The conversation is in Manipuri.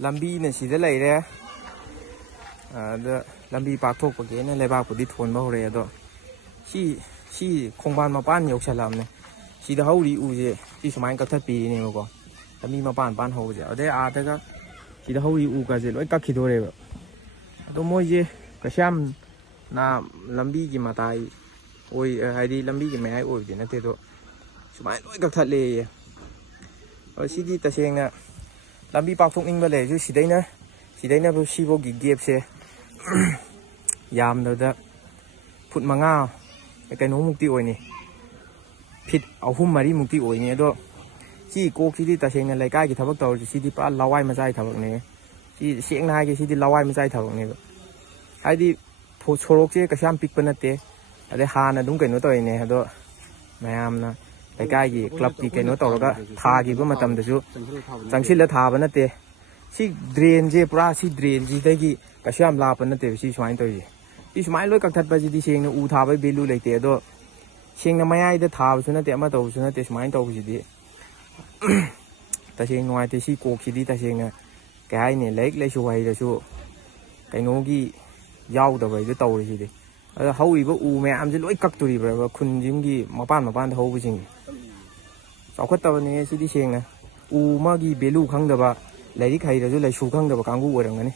ꯂꯝꯕꯤꯅ ꯁꯤꯗ ꯂꯩꯔꯦ ꯑꯗ ꯂꯝꯕꯤ ꯄꯥꯛꯊꯣꯛꯄꯒꯤꯅ ꯂꯩꯕꯥꯛꯄꯨꯗꯤ ꯊꯣꯟꯕ ꯍꯧꯔꯛꯑꯦ ꯑꯗꯣ ꯁꯤ ꯈꯣꯡꯕꯥꯟ ꯃꯄꯥꯟ ꯌꯧꯁꯜꯂꯛꯑꯕꯅꯦ ꯁꯤꯗ ꯍꯧꯔꯤ ꯎꯁꯦ ꯁꯤ ꯁꯨꯃꯥꯏꯅ ꯀꯛꯊꯠꯄꯤꯔꯤꯅꯦꯕꯀꯣ ꯂꯝꯕꯤ ꯃꯄꯥꯟ ꯍꯧꯕꯁꯦ ꯑꯗꯩ ꯑꯥꯗꯒ ꯁꯤꯗ ꯍꯧꯔꯤ ꯎꯒꯁꯦ ꯂꯣꯏ ꯀꯛꯈꯤꯗꯣꯔꯦꯕ ꯑꯗꯣ ꯃꯣꯏꯁꯦ ꯀꯩꯁꯨ ꯌꯥꯝ ꯂꯝꯕꯤꯒꯤ ꯃꯇꯥꯏ ꯑꯣꯏ ꯍꯥꯏꯗꯤ ꯂꯝꯕꯤꯒꯤ ꯃꯌꯥꯏ ꯑꯣꯏꯕꯗꯤ ꯅꯠꯇꯦ ꯑꯗꯣ ꯁꯨꯃꯥꯏꯅ ꯂꯣꯏ ꯀꯛꯊꯠꯂꯦꯌꯦ ꯁꯤꯗꯤ ꯇꯁꯦꯡꯅ ꯂꯝꯕꯤ ꯄꯥꯛꯊꯣꯛꯅꯤꯡꯕ ꯂꯩꯔꯁꯨ ꯁꯤꯗꯩꯅꯕꯨ ꯁꯤꯐꯧꯒꯤ ꯒꯦꯞꯁꯦ ꯌꯥꯝꯗꯕꯗ ꯐꯨꯠ 5 ꯀꯩꯅꯣꯃꯨꯛꯇꯤ ꯑꯣꯏꯅꯤ ꯐꯤꯠ 3-4 ꯃꯨꯛꯇꯤ ꯑꯣꯏꯅꯤ ꯑꯗꯣ ꯁꯤ ꯀꯣꯛꯁꯤꯗꯤ ꯇꯁꯦꯡꯅ ꯂꯩꯀꯥꯏꯒꯤ ꯊꯕꯛ ꯇꯧꯔꯁꯨ ꯁꯤꯗꯤ ꯄꯨꯔꯥ ꯂꯋꯥꯏ ꯃꯆꯥꯒꯤ ꯊꯕꯛꯅꯦ ꯁꯤ ꯁꯦꯡꯅ ꯍꯥꯏꯒꯦ ꯁꯤꯗꯤ ꯂꯋꯥꯏ ꯃꯆꯥꯒꯤ ꯊꯕꯛꯅꯦꯕ ꯍꯥꯏꯗꯤ ꯁꯣꯔꯣꯛꯁꯦ ꯀꯩꯁꯨ ꯌꯥꯝ ꯄꯤꯛꯄ ꯅꯠꯇꯦ ꯑꯗꯩ ꯍꯥꯟꯅ ꯑꯗꯨꯝ ꯀꯩꯅꯣ ꯇꯧꯔꯤꯅꯦ ꯑꯗꯣ ꯃꯌꯥꯝꯅ ꯂꯩꯀꯥꯏꯒꯤ ꯀ꯭ꯂꯕꯀꯤ ꯀꯩꯅꯣ ꯇꯧꯔꯒ ꯊꯥꯈꯤꯕ ꯃꯇꯝꯗꯁꯨ ꯆꯪꯁꯤꯜꯂ ꯊꯥꯕ ꯅꯠꯇꯦ ꯁꯤ ꯗ꯭ꯔꯦꯟꯁꯦ ꯄꯨꯔꯥ ꯁꯤ ꯗ꯭ꯔꯦꯟꯁꯤꯗꯒꯤ ꯀꯩꯁꯨ ꯌꯥꯝ ꯂꯥꯞꯄ ꯅꯠꯇꯦꯕ ꯁꯤ ꯁꯨꯃꯥꯏꯅ ꯇꯧꯔꯤꯁꯦ ꯁꯤ ꯁꯨꯃꯥꯏꯅ ꯂꯣꯏ ꯀꯛꯊꯠꯄꯁꯤꯗꯤ ꯁꯦꯡꯅ ꯎ ꯊꯥꯕꯒꯤ ꯚꯦꯂꯨ ꯂꯩꯇꯦ ꯑꯗꯣ ꯁꯦꯡꯅ ꯃꯌꯥꯏꯗ ꯊꯥꯕꯁꯨ ꯅꯠꯇꯦ ꯑꯃ ꯇꯧꯕꯁꯨ ꯅꯠꯇꯦ ꯁꯨꯃꯥꯏꯅ ꯇꯧꯕꯁꯤꯗꯤ ꯇꯁꯦꯡꯅ ꯅꯨꯡꯉꯥꯏꯇꯦ ꯁꯤ ꯀꯣꯛꯁꯤꯗꯤ ꯇꯁꯦꯡꯅ ꯀꯩ ꯍꯥꯏꯅꯤ ꯂꯥꯏꯔꯤꯛ ꯂꯥꯏꯁꯨ ꯍꯩꯔꯁꯨ ꯀꯩꯅꯣꯒꯤ ꯌꯥꯎꯗꯕꯩꯗ ꯇꯧꯔꯤꯁꯤꯗꯤ ꯑꯗ ꯍꯧꯔꯤꯕ ꯎ ꯃꯌꯥꯝꯁꯦ ꯂꯣꯏ ꯀꯛꯇꯣꯔꯤꯕ꯭ꯔꯕ ꯈꯨꯟꯁꯤꯡꯒꯤ ꯃꯄꯥꯟꯗ ꯍꯧꯕꯁꯤꯡꯁꯦ ꯆꯥꯎꯈꯠꯇꯕꯅꯦ ꯁꯤꯗꯤ ꯁꯦꯡꯅ ꯎ ꯑꯃꯒꯤ ꯚꯦꯂꯨ ꯈꯪꯗꯕ ꯂꯥꯏꯔꯤꯛ ꯍꯩꯔꯁꯨ ꯂꯥꯏꯁꯨ ꯈꯪꯗꯕ ꯀꯥꯡꯕꯨ ꯑꯣꯏꯔꯝꯒꯅꯤ